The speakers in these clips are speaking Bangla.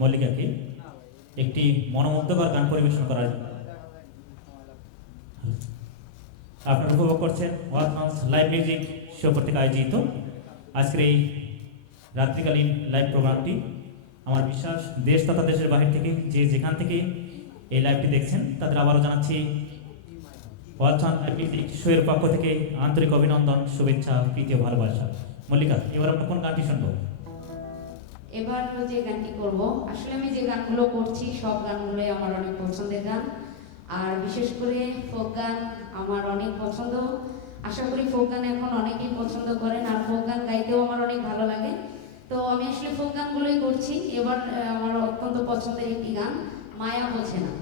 মল্লিকাকে একটি মনোমুগ্ধকর গান পরিবেশন করার আপনারা উপভোগ করছেন ওয়ালটনস লাইভ মিউজিক শো কর্তৃক আয়োজিত আজকের এই রাত্রিকালীন লাইভ প্রোগ্রামটি। আমার বিশ্বাস দেশ তথা দেশের বাহির থেকে যে যেখান থেকে এই লাইভটি দেখছেন তাদের আবারও জানাচ্ছি ওয়ালটন লাইভ মিউজিক শো এর পক্ষ থেকে আন্তরিক অভিনন্দন, শুভেচ্ছা, প্রীতি ও ভালোবাসা। মল্লিকা, এবার আমরা কোন গানটি শুনবো? এবার যে গানটি করব, আসলে আমি যে গানগুলো করছি সব গানগুলোই আমার অনেক পছন্দের গান, আর বিশেষ করে ফোক গান আমার অনেক পছন্দ। আশা করি ফোক গান এখন অনেকেই পছন্দ করেন, আর ফোক গান গাইতেও আমার অনেক ভালো লাগে। তো আমি আসলে ফোক গানগুলোই করছি। এবার আমার অত্যন্ত পছন্দের একটি গান, মায়া বোঝে না।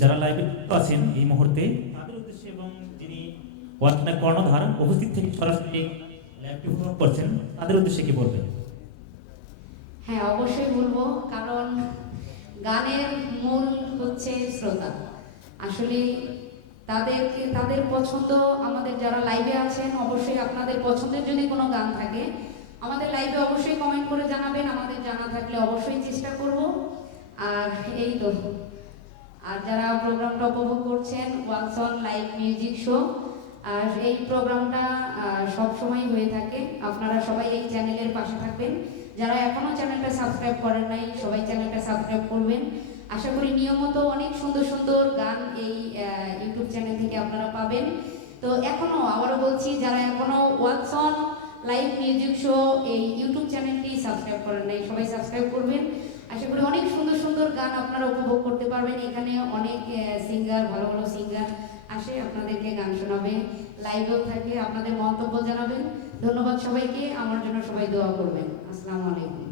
যারা লাইভে আছেন এই মুহূর্তে তাদের উদ্দেশ্যে এবং যিনি ওয়ালটনের কর্ণধার উপস্থিত থেকে সরাসরি লাইভটি উপভোগ করছেন তাদের উদ্দেশ্যে কি বলবেন? হ্যাঁ, অবশ্যই বলবো, কারণ গানের মূল হচ্ছে শ্রোতা। আসলে তাদের পছন্দ, আমাদের যারা লাইভে আছেন অবশ্যই আপনাদের পছন্দের যদি কোনো গান থাকে আমাদের লাইভে অবশ্যই কমেন্ট করে জানাবেন, আমাদের জানা থাকলে অবশ্যই চেষ্টা করব। আর এই তো, আর যারা প্রোগ্রামটা উপভোগ করছেন ওয়ালটন লাইভ মিউজিক শো, আর এই প্রোগ্রামটা সবসময় হয়ে থাকে। আপনারা সবাই এই চ্যানেলের পাশে থাকবেন। যারা এখনও চ্যানেলটা সাবস্ক্রাইব করেন নাই সবাই চ্যানেলটা সাবস্ক্রাইব করবেন। আশা করি নিয়মিত অনেক সুন্দর সুন্দর গান এই ইউটিউব চ্যানেল থেকে আপনারা পাবেন। তো এখনও আবারও বলছি, যারা এখনও ওয়ালটন লাইভ মিউজিক শো এই ইউটিউব চ্যানেলটি সাবস্ক্রাইব করেন নাই সবাই সাবস্ক্রাইব করবেন। আশা করি অনেক সুন্দর সুন্দর গান আপনারা উপভোগ করতে পারবেন। এখানে অনেক সিঙ্গার, ভালো ভালো সিঙ্গার আসে, আপনাদেরকে গান শোনাবে, লাইভেও থাকে, আপনাদের মন্তব্য জানাবেন। ধন্যবাদ সবাইকে, আমার জন্য সবাই দোয়া করবেন। আসসালামু আলাইকুম।